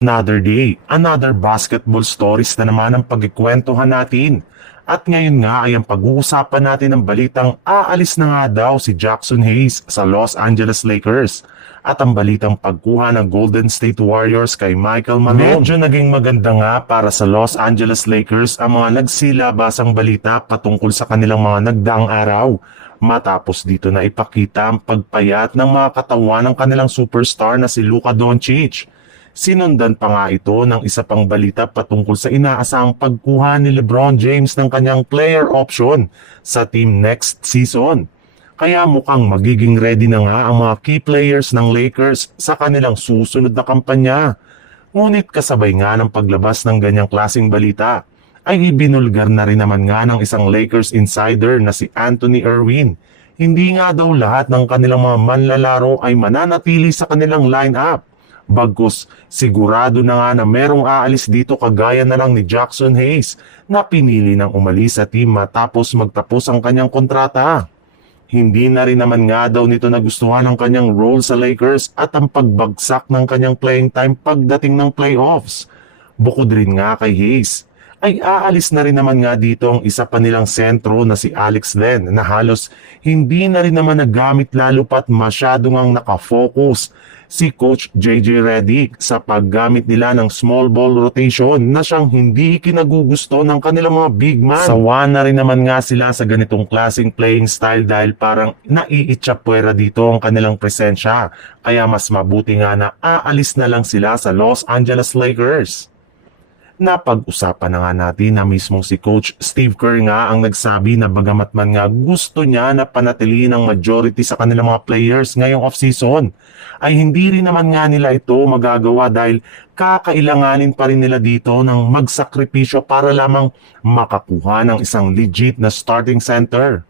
Another day, another basketball stories na naman ang pagkikwentuhan natin. At ngayon nga ay ang pag-uusapan natin ng balitang aalis na nga daw si Jackson Hayes sa Los Angeles Lakers. At ang balitang pagkuha ng Golden State Warriors kay Michael Malone. Medyo naging maganda nga para sa Los Angeles Lakers ang mga nagsilabasang balita patungkol sa kanilang mga nagdaang araw. Matapos dito na ipakita ang pagpayat ng mga katawan ng kanilang superstar na si Luka Doncic. Sinundan pa nga ito ng isa pang balita patungkol sa inaasahang pagkuha ni LeBron James ng kanyang player option sa team next season. Kaya mukhang magiging ready na nga ang mga key players ng Lakers sa kanilang susunod na kampanya. Ngunit kasabay nga ng paglabas ng ganyang klaseng balita, ay ibinulgar na rin naman nga ng isang Lakers insider na si Anthony Irwin. Hindi nga daw lahat ng kanilang mga manlalaro ay mananatili sa kanilang lineup. Bagkus, sigurado na nga na merong aalis dito kagaya na lang ni Jackson Hayes na pinili ng umalis sa team matapos magtapos ang kanyang kontrata. Hindi na rin naman nga daw nito nagustuhan ang kanyang role sa Lakers at ang pagbagsak ng kanyang playing time pagdating ng playoffs. Bukod rin nga kay Hayes, ay aalis na rin naman nga dito ang isa pa nilang sentro na si Alex Len na halos hindi na rin naman nagamit lalo pat masyado ngang nakafocus si Coach JJ Redick sa paggamit nila ng small ball rotation na siyang hindi kinagugusto ng kanilang mga big man. Sawa na rin naman nga sila sa ganitong klaseng playing style dahil parang naiitsapwera dito ang kanilang presensya. Kaya mas mabuti nga na aalis na lang sila sa Los Angeles Lakers. Napag-usapan na nga natin na mismong si Coach Steve Kerr nga ang nagsabi na bagamat man nga gusto niya na panatilihin ang majority sa kanilang mga players ngayong off-season, ay hindi rin naman nga nila ito magagawa dahil kakailanganin pa rin nila dito ng magsakripisyo para lamang makakuha ng isang legit na starting center.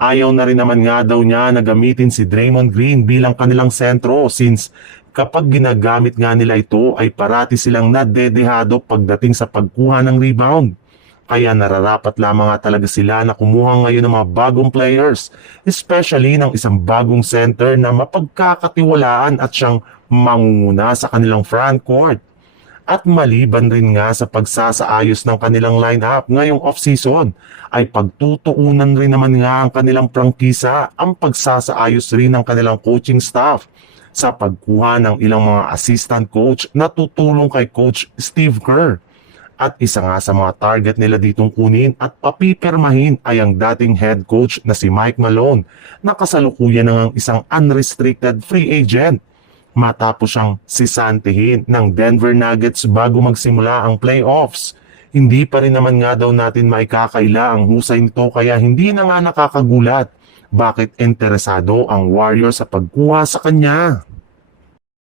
Ayaw na rin naman nga daw niya na gamitin si Draymond Green bilang kanilang sentro since kapag ginagamit nga nila ito ay parati silang nadedehado pagdating sa pagkuha ng rebound. Kaya nararapat lamang nga talaga sila na kumuha ngayon ng mga bagong players, especially ng isang bagong center na mapagkakatiwalaan at siyang mangunguna sa kanilang front court. At maliban rin nga sa pagsasaayos ng kanilang lineup ngayong off-season, ay pagtutuunan rin naman nga ang kanilang prangkisa ang pagsasaayos rin ng kanilang coaching staff sa pagkuha ng ilang mga assistant coach na tutulong kay Coach Steve Kerr. At isa nga sa mga target nila ditong kunin at papipirmahin ay ang dating head coach na si Mike Malone na kasalukuyan ng isang unrestricted free agent. Matapos siyang sisantihin ng Denver Nuggets bago magsimula ang playoffs. Hindi pa rin naman nga daw natin maikakaila ang husay nito kaya hindi na nga nakakagulat bakit interesado ang Warriors sa pagkuha sa kanya.